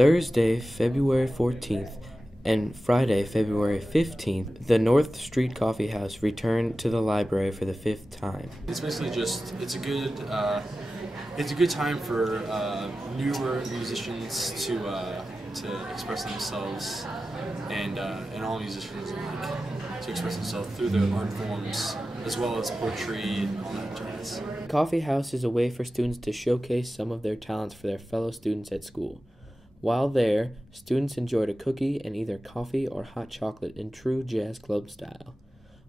Thursday, February 14th, and Friday, February 15th, the North Street Coffee House returned to the library for the 5th time. It's basically just, it's a good time for newer musicians to express themselves, and all musicians alike to express themselves through their art forms, as well as poetry and all that jazz. Coffee House is a way for students to showcase some of their talents for their fellow students at school. While there, students enjoyed a cookie and either coffee or hot chocolate in true jazz club style.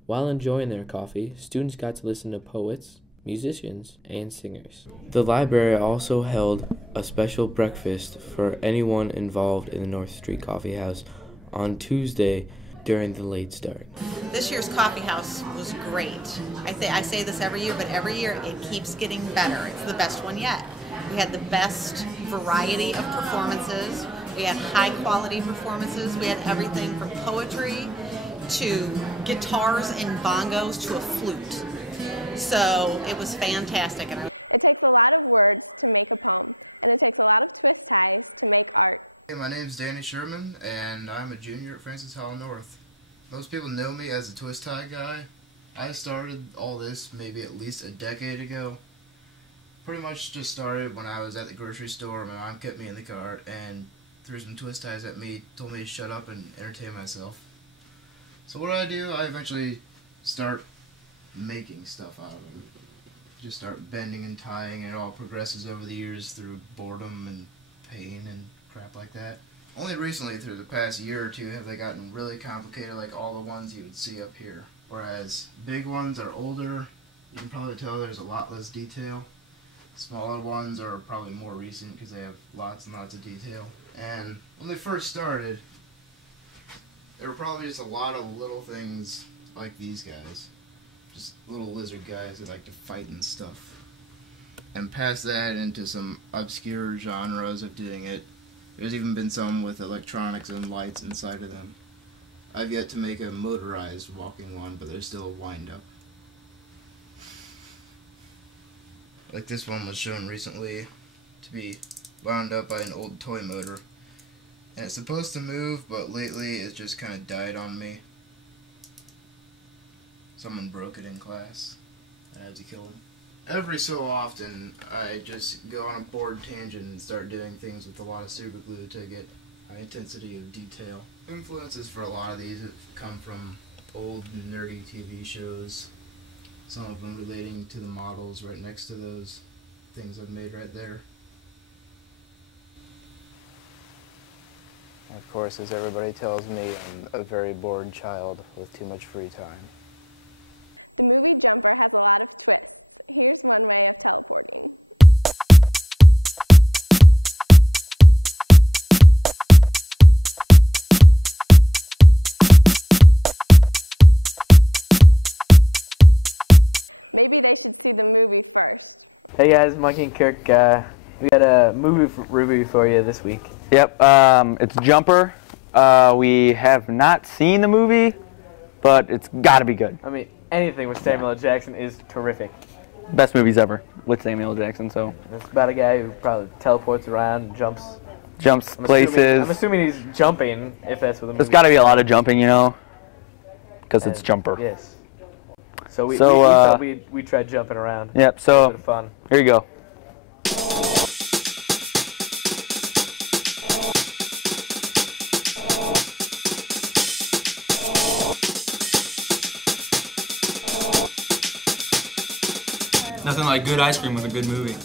While enjoying their coffee, students got to listen to poets, musicians, and singers. The library also held a special breakfast for anyone involved in the North Street Coffee House on Tuesday during the late start. This year's coffee house was great. I say this every year, but every year it keeps getting better. It's the best one yet. We had the best variety of performances. We had high quality performances. We had everything from poetry to guitars and bongos to a flute. So it was fantastic. And Hey, my name's Danny Sherman, and I'm a junior at Francis Howell North. Most people know me as a twist tie guy. I started all this maybe at least a decade ago. Pretty much just started when I was at the grocery store. My mom kept me in the cart and threw some twist ties at me, told me to shut up and entertain myself. So what do? I eventually start making stuff out of them. Just start bending and tying, and it all progresses over the years through boredom and pain and crap like that. Only recently, through the past year or two, have they gotten really complicated, like all the ones you would see up here. Whereas big ones are older, you can probably tell there's a lot less detail. Smaller ones are probably more recent because they have lots and lots of detail. And when they first started, there were probably just a lot of little things like these guys. Just little lizard guys that like to fight and stuff. And past that into some obscure genres of doing it. There's even been some with electronics and lights inside of them. I've yet to make a motorized walking one, but there's still a wind-up. Like this one was shown recently to be wound up by an old toy motor. And it's supposed to move, but lately it's just kind of died on me. Someone broke it in class. I had to kill him. Every so often, I just go on a bored tangent and start doing things with a lot of super glue to get high intensity of detail. Influences for a lot of these have come from old nerdy TV shows. Some of them relating to the models right next to those things I've made right there. Of course, as everybody tells me, I'm a very bored child with too much free time. Hey guys, Monkey and Kirk. We got a movie review for you this week. Yep, it's Jumper. We have not seen the movie, but it's got to be good. I mean, anything with Samuel L. Jackson is terrific. Best movies ever with Samuel L. Jackson. So It's about a guy who probably teleports around, jumps places. I'm assuming he's jumping, if that's what the movie. There's got to be a lot of jumping, you know, because it's Jumper. Yes. So we thought we'd try jumping around. Yep. A So bit of fun. here you go. Nothing like good ice cream with a good movie.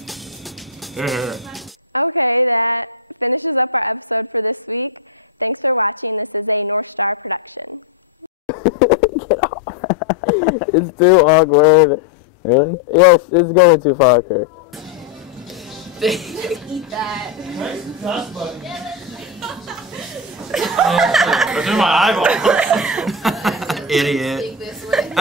Get off. It's too awkward. Really? Yes, it's going too far, Kirk. Eat that. It's in my eyeball. Idiot. Take this way.